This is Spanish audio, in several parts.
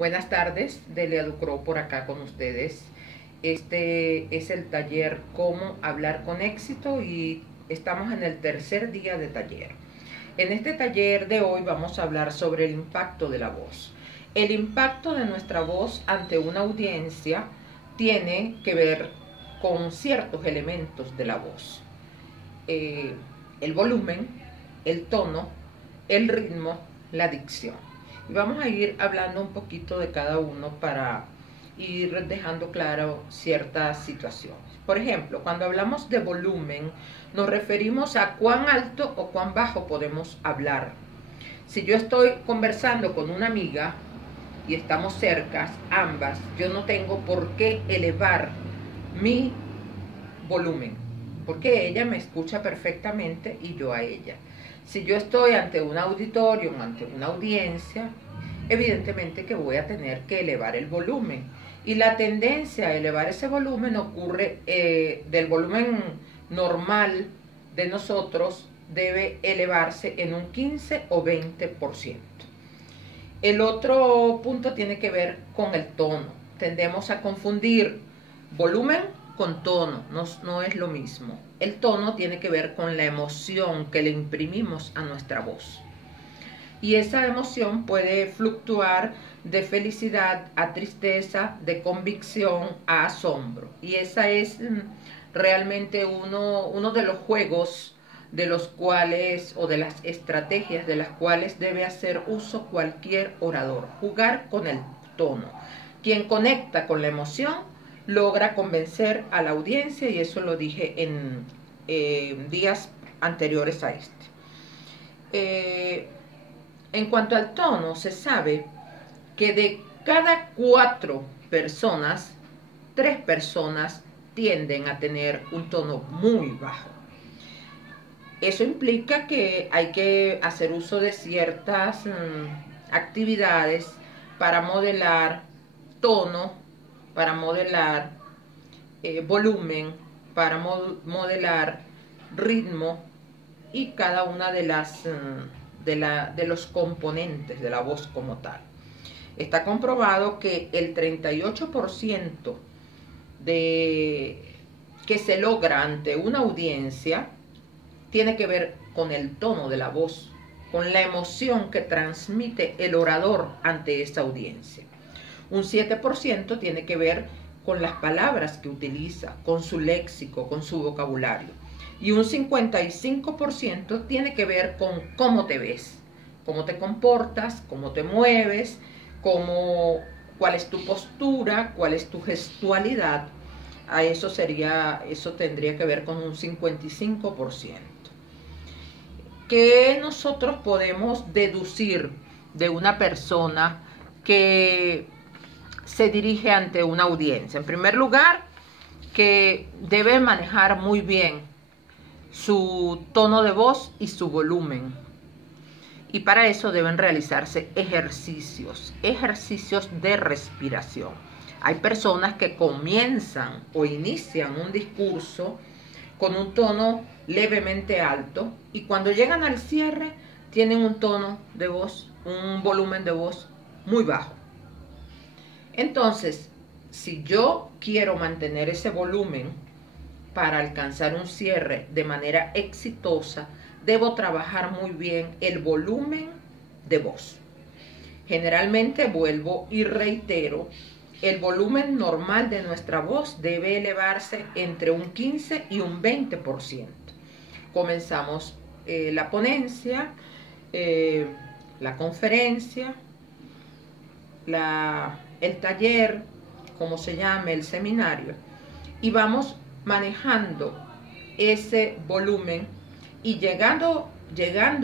Buenas tardes, Delia Ducró por acá con ustedes. Este es el taller Cómo hablar con éxito y estamos en el tercer día de taller. En este taller de hoy vamos a hablar sobre el impacto de la voz. El impacto de nuestra voz ante una audiencia tiene que ver con ciertos elementos de la voz. El volumen, el tono, el ritmo, la dicción. Y vamos a ir hablando un poquito de cada uno para ir dejando claro ciertas situaciones. Por ejemplo, cuando hablamos de volumen, nos referimos a cuán alto o cuán bajo podemos hablar. Si yo estoy conversando con una amiga y estamos cerca, ambas, yo no tengo por qué elevar mi volumen, porque ella me escucha perfectamente y yo a ella. Si yo estoy ante un auditorio, ante una audiencia, evidentemente que voy a tener que elevar el volumen. Y la tendencia a elevar ese volumen ocurre del volumen normal de nosotros, debe elevarse en un 15 o 20%. El otro punto tiene que ver con el tono. Tendemos a confundir volumen con tono, no es lo mismo. El tono tiene que ver con la emoción que le imprimimos a nuestra voz. Y esa emoción puede fluctuar de felicidad a tristeza, de convicción a asombro. Y esa es realmente uno de los juegos de los cuales, o de las estrategias de las cuales debe hacer uso cualquier orador. Jugar con el tono. Quien conecta con la emoción logra convencer a la audiencia, y eso lo dije en días anteriores a este. En cuanto al tono, se sabe que de cada 4 personas, 3 personas tienden a tener un tono muy bajo. Eso implica que hay que hacer uso de ciertas actividades para modelar tono, para modelar volumen, para modelar ritmo y cada una de las de los componentes de la voz como tal. Está comprobado que el 38% que se logra ante una audiencia tiene que ver con el tono de la voz, con la emoción que transmite el orador ante esa audiencia. Un 7% tiene que ver con las palabras que utiliza, con su léxico, con su vocabulario. Y un 55% tiene que ver con cómo te ves, cómo te comportas, cómo te mueves, cuál es tu postura, cuál es tu gestualidad. Eso tendría que ver con un 55%. ¿Qué nosotros podemos deducir de una persona que se dirige ante una audiencia? En primer lugar, que debe manejar muy bien su tono de voz y su volumen. Y para eso deben realizarse ejercicios de respiración. Hay personas que comienzan o inician un discurso con un tono levemente alto y cuando llegan al cierre tienen un tono de voz, un volumen de voz muy bajo. Entonces, si yo quiero mantener ese volumen para alcanzar un cierre de manera exitosa, debo trabajar muy bien el volumen de voz. Generalmente, vuelvo y reitero, el volumen normal de nuestra voz debe elevarse entre un 15 y un 20%. Comenzamos la ponencia, la conferencia, el taller, como se llame, el seminario, y vamos manejando ese volumen y llegando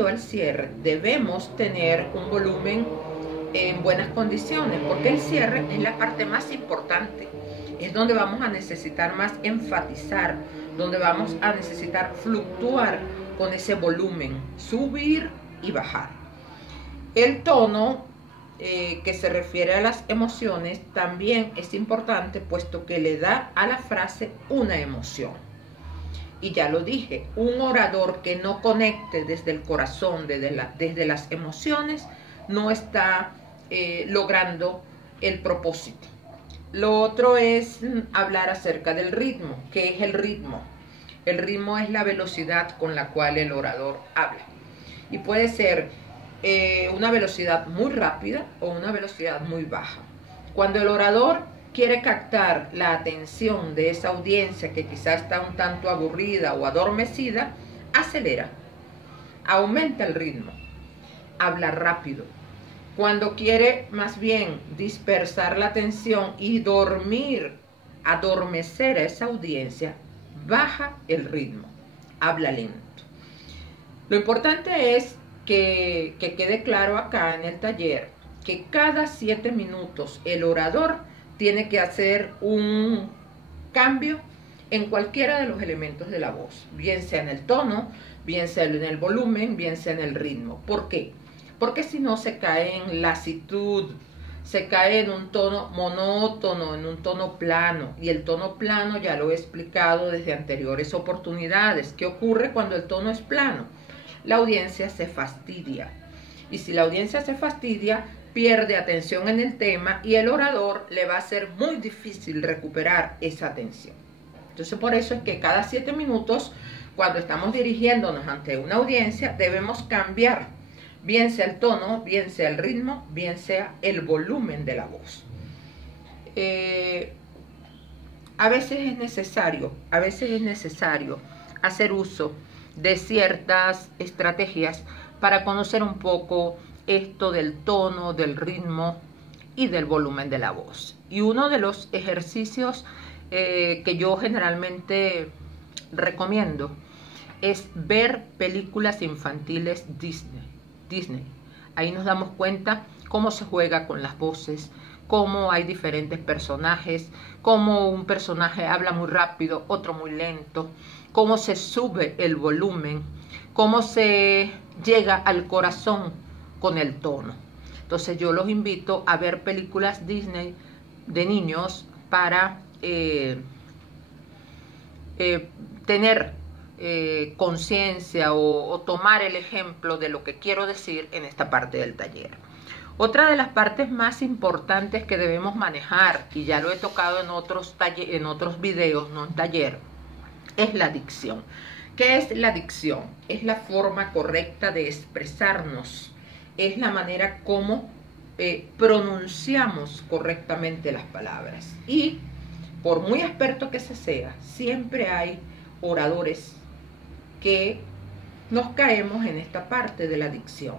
al cierre debemos tener un volumen en buenas condiciones, porque el cierre es la parte más importante, es donde vamos a necesitar más enfatizar, donde vamos a necesitar fluctuar con ese volumen, subir y bajar. El tono que se refiere a las emociones también es importante, puesto que le da a la frase una emoción. Y ya lo dije, un orador que no conecte desde el corazón, desde las emociones, no está logrando el propósito. Lo otro es hablar acerca del ritmo. ¿Qué es el ritmo? El ritmo es la velocidad con la cual el orador habla. Y puede ser una velocidad muy rápida o una velocidad muy baja. Cuando el orador quiere captar la atención de esa audiencia que quizás está un tanto aburrida o adormecida, acelera, aumenta el ritmo, habla rápido. Cuando quiere más bien dispersar la atención y adormecer a esa audiencia, baja el ritmo, habla lento. Lo importante es que quede claro acá en el taller que cada 7 minutos el orador tiene que hacer un cambio en cualquiera de los elementos de la voz, bien sea en el tono, bien sea en el volumen, bien sea en el ritmo. ¿Por qué? Porque si no se cae en lasitud, se cae en un tono monótono, en un tono plano. Y el tono plano ya lo he explicado desde anteriores oportunidades. ¿Qué ocurre cuando el tono es plano? La audiencia se fastidia. Y si la audiencia se fastidia, pierde atención en el tema y el orador le va a ser muy difícil recuperar esa atención. Entonces, por eso es que cada 7 minutos, cuando estamos dirigiéndonos ante una audiencia, debemos cambiar, bien sea el tono, bien sea el ritmo, bien sea el volumen de la voz. A veces es necesario hacer uso de ciertas estrategias para conocer un poco esto del tono, del ritmo y del volumen de la voz. Y uno de los ejercicios que yo generalmente recomiendo es ver películas infantiles Disney. Ahí nos damos cuenta cómo se juega con las voces, cómo hay diferentes personajes, cómo un personaje habla muy rápido, otro muy lento, cómo se sube el volumen, cómo se llega al corazón con el tono. Entonces yo los invito a ver películas Disney de niños para tener conciencia o tomar el ejemplo de lo que quiero decir en esta parte del taller. Otra de las partes más importantes que debemos manejar, y ya lo he tocado en otros videos, no en taller, es la dicción. ¿Qué es la dicción? Es la forma correcta de expresarnos, es la manera como pronunciamos correctamente las palabras. Y por muy experto que se sea, siempre hay oradores que nos caemos en esta parte de la dicción.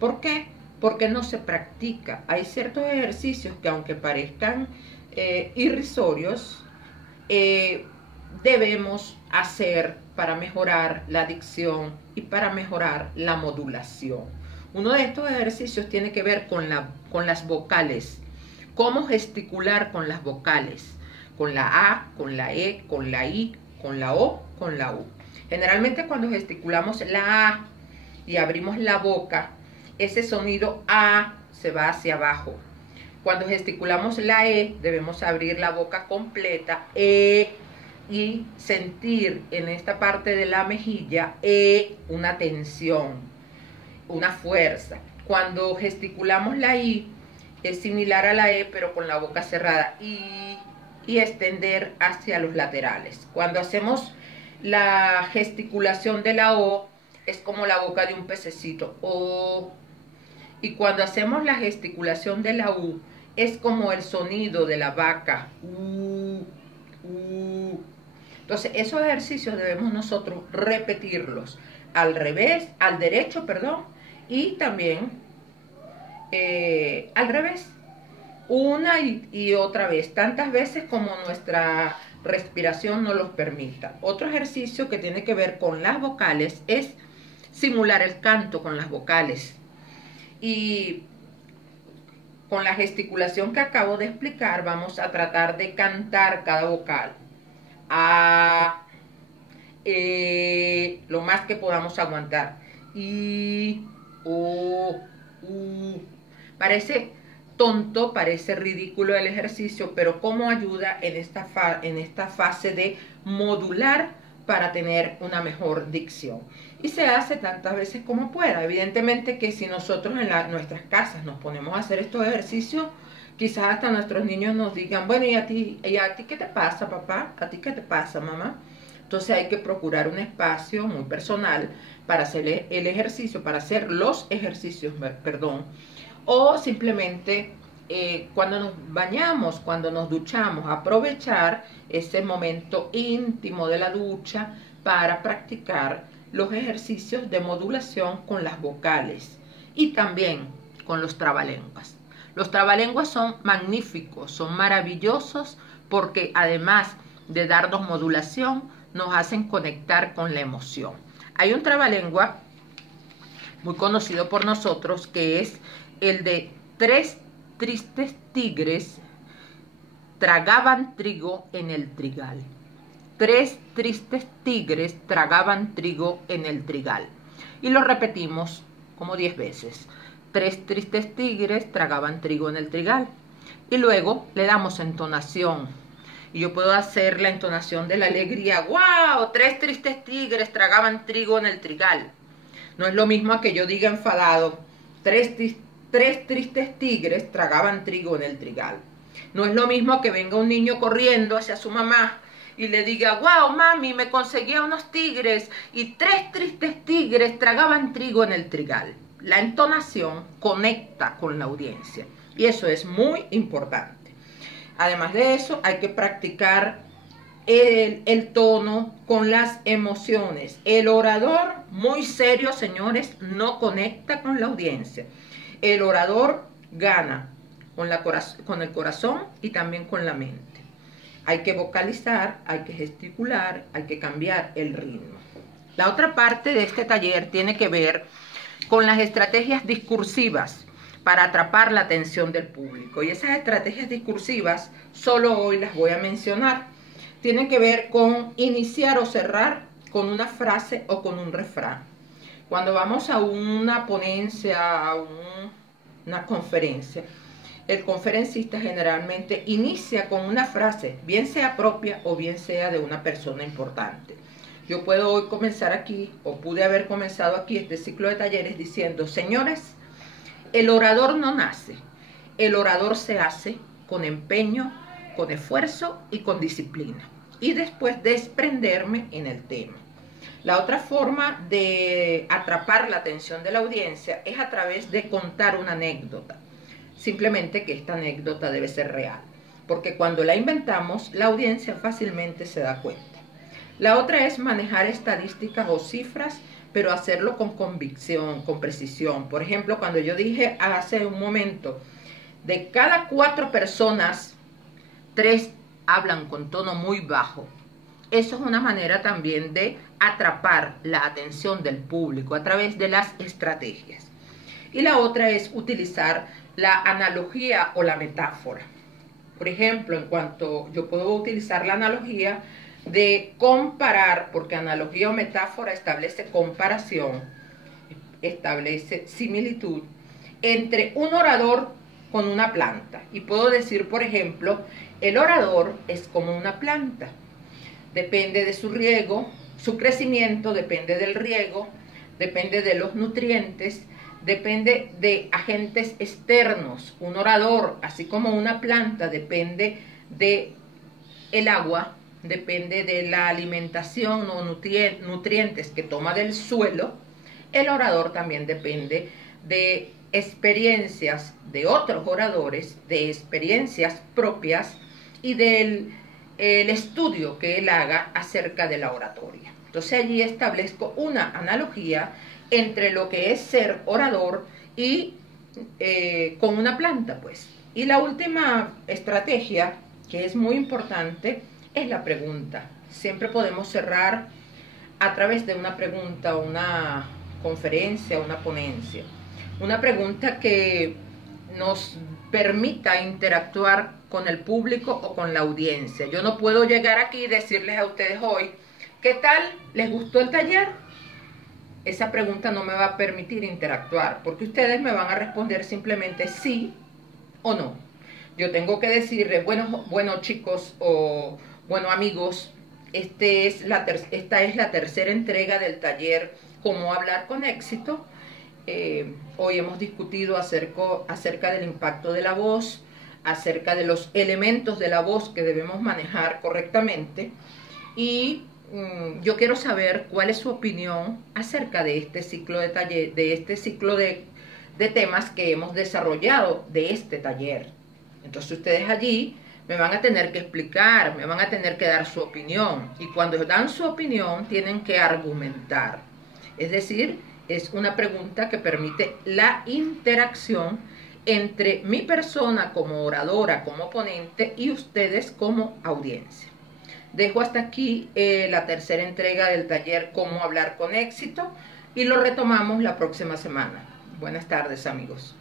¿Por qué? Porque no se practica. Hay ciertos ejercicios que, aunque parezcan irrisorios, debemos hacer para mejorar la dicción y para mejorar la modulación. Uno de estos ejercicios tiene que ver con las vocales. Cómo gesticular con las vocales. Con la A, con la E, con la I, con la O, con la U. Generalmente cuando gesticulamos la A y abrimos la boca, ese sonido A se va hacia abajo. Cuando gesticulamos la E, debemos abrir la boca completa, y sentir en esta parte de la mejilla una tensión, una fuerza. Cuando gesticulamos la I, es similar a la E, pero con la boca cerrada, y extender hacia los laterales. Cuando hacemos la gesticulación de la O, es como la boca de un pececito, O. Y cuando hacemos la gesticulación de la U, es como el sonido de la vaca, U. Entonces, esos ejercicios debemos nosotros repetirlos al derecho, y también al revés, una y otra vez, tantas veces como nuestra respiración nos los permita. Otro ejercicio que tiene que ver con las vocales es simular el canto con las vocales. Y con la gesticulación que acabo de explicar, vamos a tratar de cantar cada vocal. A, lo más que podamos aguantar. I, O, U. Parece tonto, parece ridículo el ejercicio, pero cómo ayuda en esta fase de modular para tener una mejor dicción. Y se hace tantas veces como pueda. Evidentemente que si nosotros en nuestras casas nos ponemos a hacer estos ejercicios, Quizás hasta nuestros niños nos digan, bueno, ¿y a ti qué te pasa, papá? ¿A ti qué te pasa, mamá? Entonces hay que procurar un espacio muy personal para hacer el ejercicio, para hacer los ejercicios, perdón, o simplemente cuando nos bañamos, cuando nos duchamos, aprovechar ese momento íntimo de la ducha para practicar los ejercicios de modulación con las vocales y también con los trabalenguas. Los trabalenguas son magníficos, son maravillosos porque además de darnos modulación, nos hacen conectar con la emoción. Hay un trabalengua muy conocido por nosotros que es el de 3 tristes tigres tragaban trigo en el trigal. 3 tristes tigres tragaban trigo en el trigal. Y lo repetimos como 10 veces. 3 tristes tigres tragaban trigo en el trigal. Y luego le damos entonación. Y yo puedo hacer la entonación de la alegría. ¡Wow! 3 tristes tigres tragaban trigo en el trigal. No es lo mismo a que yo diga enfadado. 3 tristes tigres tragaban trigo en el trigal. No es lo mismo que venga un niño corriendo hacia su mamá y le diga, wow, mami, me conseguí unos tigres y 3 tristes tigres tragaban trigo en el trigal. La entonación conecta con la audiencia y eso es muy importante. Además de eso, hay que practicar el tono con las emociones. El orador, muy serio, señores, no conecta con la audiencia. El orador gana con el corazón y también con la mente. Hay que vocalizar, hay que gesticular, hay que cambiar el ritmo. La otra parte de este taller tiene que ver con las estrategias discursivas para atrapar la atención del público. Y esas estrategias discursivas, solo hoy las voy a mencionar. Tienen que ver con iniciar o cerrar con una frase o con un refrán. Cuando vamos a una ponencia, a una conferencia, el conferencista generalmente inicia con una frase, bien sea propia o bien sea de una persona importante. Yo puedo hoy comenzar aquí, o pude haber comenzado aquí este ciclo de talleres diciendo, señores, el orador no nace, el orador se hace con empeño, con esfuerzo y con disciplina. Y después desprenderme en el tema. La otra forma de atrapar la atención de la audiencia es a través de contar una anécdota. Simplemente que esta anécdota debe ser real, porque cuando la inventamos, la audiencia fácilmente se da cuenta. La otra es manejar estadísticas o cifras, pero hacerlo con convicción, con precisión. Por ejemplo, cuando yo dije hace un momento, de cada 4 personas, 3 hablan con tono muy bajo. Eso es una manera también de atrapar la atención del público a través de las estrategias. Y la otra es utilizar la analogía o la metáfora. Por ejemplo, en cuanto yo puedo utilizar la analogía de comparar, porque analogía o metáfora establece comparación, establece similitud entre un orador con una planta. Y puedo decir, por ejemplo, el orador es como una planta. Depende de su riego, su crecimiento depende del riego, depende de los nutrientes, depende de agentes externos. Un orador, así como una planta, depende de el agua, depende de la alimentación o nutrientes que toma del suelo. El orador también depende de experiencias de otros oradores, de experiencias propias y del estudio que él haga acerca de la oratoria. Entonces allí establezco una analogía entre lo que es ser orador y con una planta, pues. Y la última estrategia, que es muy importante, es la pregunta. Siempre podemos cerrar a través de una pregunta, una conferencia, una ponencia. Una pregunta que nos permita interactuar con el público o con la audiencia. Yo no puedo llegar aquí y decirles a ustedes hoy, ¿qué tal? ¿Les gustó el taller? Esa pregunta no me va a permitir interactuar, porque ustedes me van a responder simplemente sí o no. Yo tengo que decirles, bueno chicos o bueno amigos, esta es la tercera entrega del taller Cómo hablar con éxito. Hoy hemos discutido acerca del impacto de la voz, acerca de los elementos de la voz que debemos manejar correctamente y yo quiero saber cuál es su opinión acerca de este ciclo de taller, de este ciclo de temas que hemos desarrollado de este taller. Entonces ustedes allí me van a tener que explicar, me van a tener que dar su opinión y cuando dan su opinión tienen que argumentar. Es decir, es una pregunta que permite la interacción entre mi persona como oradora, como ponente y ustedes como audiencia. Dejo hasta aquí la tercera entrega del taller Cómo hablar con éxito y lo retomamos la próxima semana. Buenas tardes, amigos.